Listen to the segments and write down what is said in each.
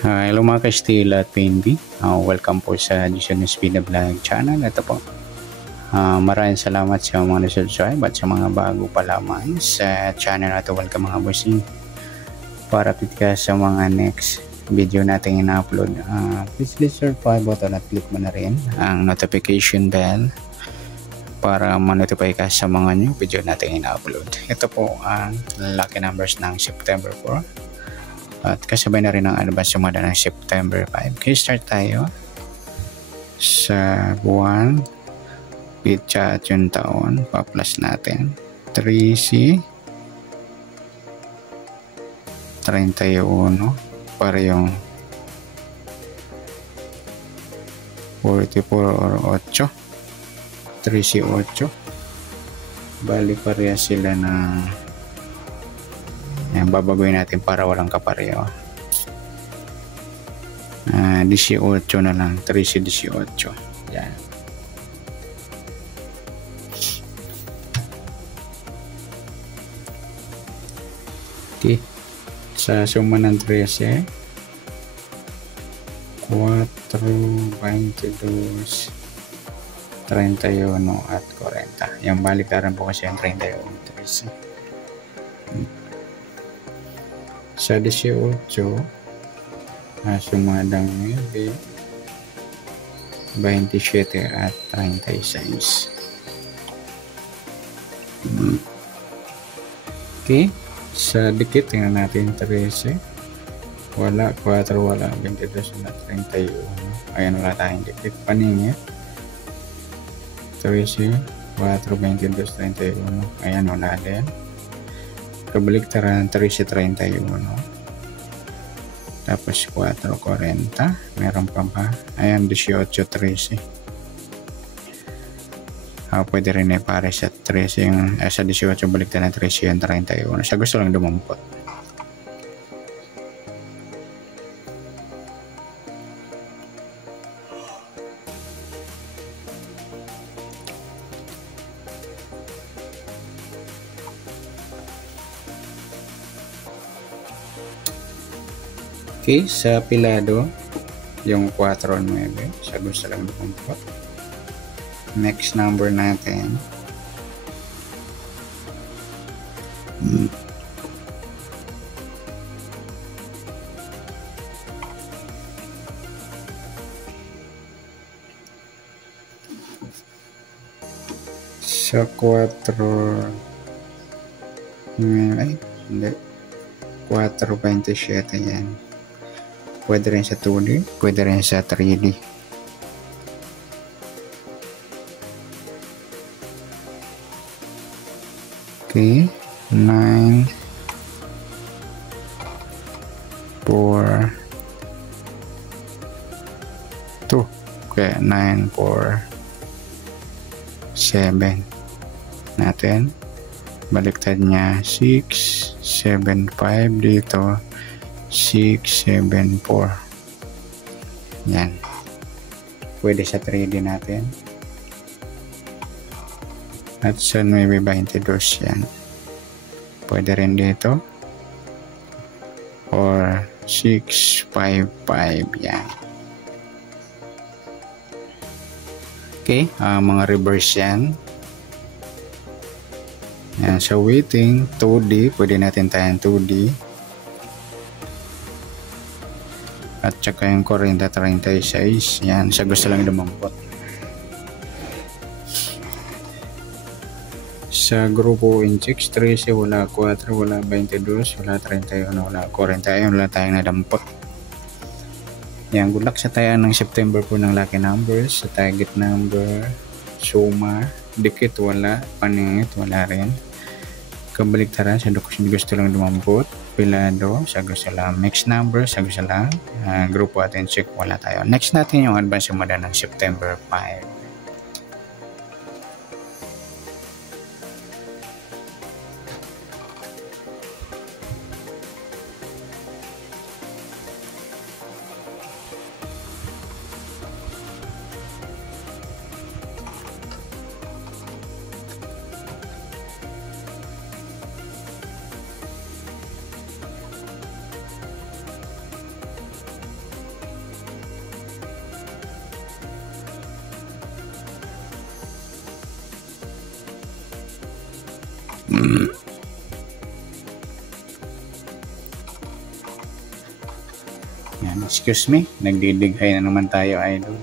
Hello mga ka-Steel at PNB. Welcome po sa Jason Espina Vlog channel. Ito po. Maraming salamat sa mga nag-subscribe at sa mga bago pa lamang sa channel na ito. Welcome mga bossing. Para ka sa mga next video natin ina-upload. Please click the subscribe button at click mo na rin ang notification bell para ma-notify ka sa mga new video natin ina-upload. Ito po ang lucky numbers ng September 4. At kasabay na rin ang advance sumada ng September 5. Okay, start tayo sa buwan. Pitsa at yung taon. Pa-plus natin. 3C 31 para yung 44 or 8. 3C 8. Bali pareha sila ng yan, babagoy natin para walang kapareho. 18 na lang. 13, 18. Yan. Okay. Sa suma ng 13, 4, 22, 31 at 40. Yung balikaran po kasi yung 31, 13. Sa 18, sumadang 27 at 36. Okay. Sa dikit, tingnan natin 13. Wala, 4, wala, 22, wala, 31. Ayan, wala tayong dikit. Paningit. 13, 4, 22, 31. Ayan, wala din. Kabaliktaran 13.31. Tapos 4.40. Meron pa ba? Ayan, 18.13. Pwede rin pare sa 13 yung sa 18 baliktaran 13 yung 31. Sa gusto lang dumampot. Okay, sa pilado, yung 4-9, sa gusto lang dumampot. Next number natin. Sa 4, ay, hindi. 4.27 yan. Pwede rin sa 2D, pwede rin sa 3D. Okay, 9, 4, 2. Okay, 9, 4, 7 natin. Baliktad niya 6, 7, 5 dito. 6, 7, 4. Yan. Pwede sa 3D natin. At sa 9.22 yan. Pwede rin dito. Or 6, 5, 5. Yan. Okay. Mga reverse yan. Yan. Sa waiting, 2D. Pwede natin tayong 2D. At saka yung 40-36. Yan, sa gusto lang dumampot. Sa grupo inchik, 13, wala 4, wala 22, wala 31, wala 40. Ayun, wala tayong nadampot. Yan, good luck sa tayan ng September po ng lucky numbers. Sa target number, suma, dikit, wala, paningit, wala rin. Kabaliktaran, sa gusto lang dumampot. Pilado, sa gusto lang. Mixed number, sa gusto lang. Grupo atin check, wala tayo. Next natin yung advance sumada ng September 5. Yan, excuse me, nagdidighay na naman tayo, idol.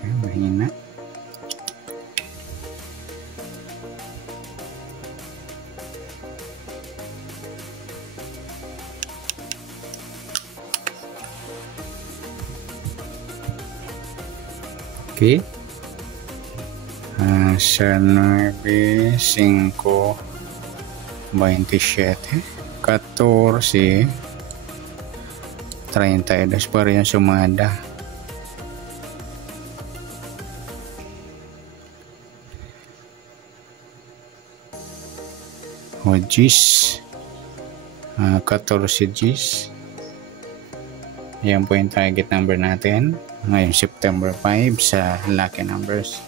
Yan, mahina. Okay. Sa 9, 5, 27, 14, 32 pa rin yung sumada. O G's, 14 G's. Yan po yung target number natin ngayong September 5 sa lucky numbers.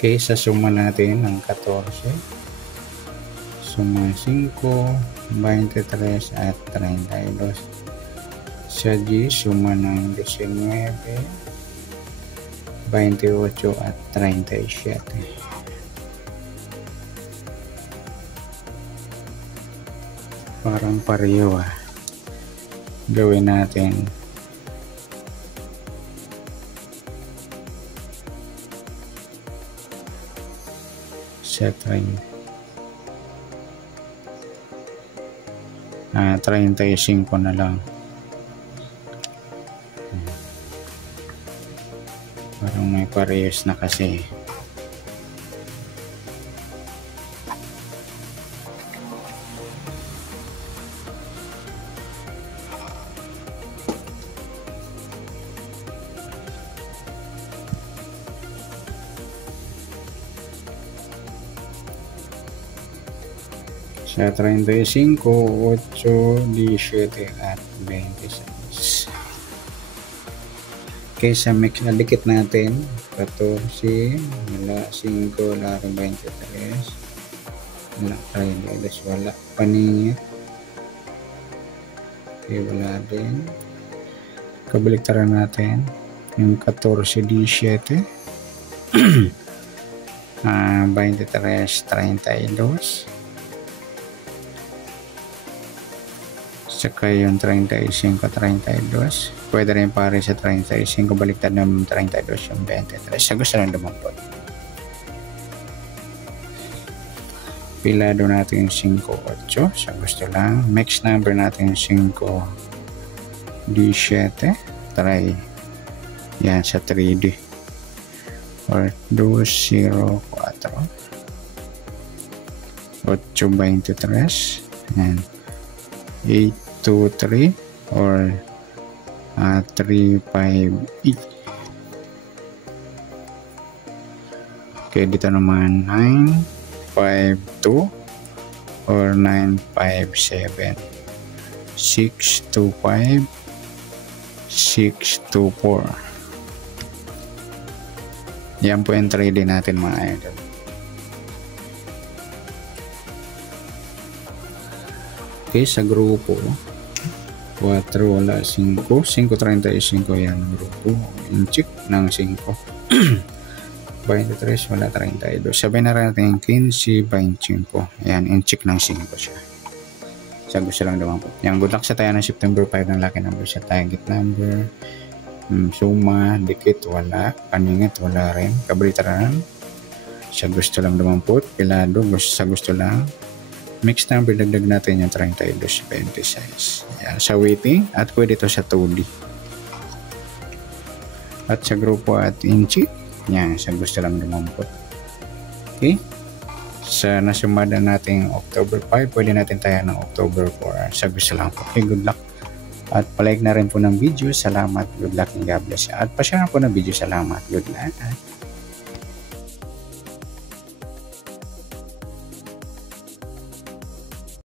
Okay, sa suma natin ng 14, suma 5, 23 at 32. Sa G, suma ng 19, 28 at 37. Parang pareho gawin natin. Sa 35 na lang. Parang may parehas na kasi. Sa 35, 8, 17 at 26. Okay, sa mix na dikit natin, 14, wala, 5, wala, 23, wala, 32, wala, paningit. Okay, wala din. Kabaliktaran natin, yung 14, 17, 23, 32, saka yung 35, 32. Pwede rin pare sa 35, baliktad ng 32 yung 23. Sa gusto lang dumampot. Pilado natin yung 5, 8. Sa gusto lang. Mix number natin yung 5, 17. Try. Yan sa 3D. Or 2, 0, 4. 8, 23. Yan. 8, 2, 3 or 3, 5, 8. Okay, dito naman 9, 5, 2 or 9, 5, 7, 6, 2, 5, 6, 2, 4. Yan po yung 3D natin mga idol. Okay, sa grupo 4, wala, 5, 5, 35 yan grupo, inchik ng 5. 23, wala, 32. Sabihin na rin natin 15, 25, yan, inchik ng 5 siya. Sa gusto lang naman po. Yan, good luck sa tayo ng September 5 ng lucky number sa target number. Suma, dikit, wala, paningit, wala rin, kabalitaran. Sa gusto lang naman po, pilado, sa gusto lang. Mix number, dagdag natin yung 32, 26. Yan, sa waiting at pwede ito sa 2D. At sa grupo at inchi, yan, sa gusto lang dumampot. Okay? Sa nasumada natin October 5, pwede natin tayo ng October 4. Sa gusto lang po. Okay, good luck. At palike na rin po ng video. Salamat, good luck and God bless. At pa-share po ng video. Salamat, good luck.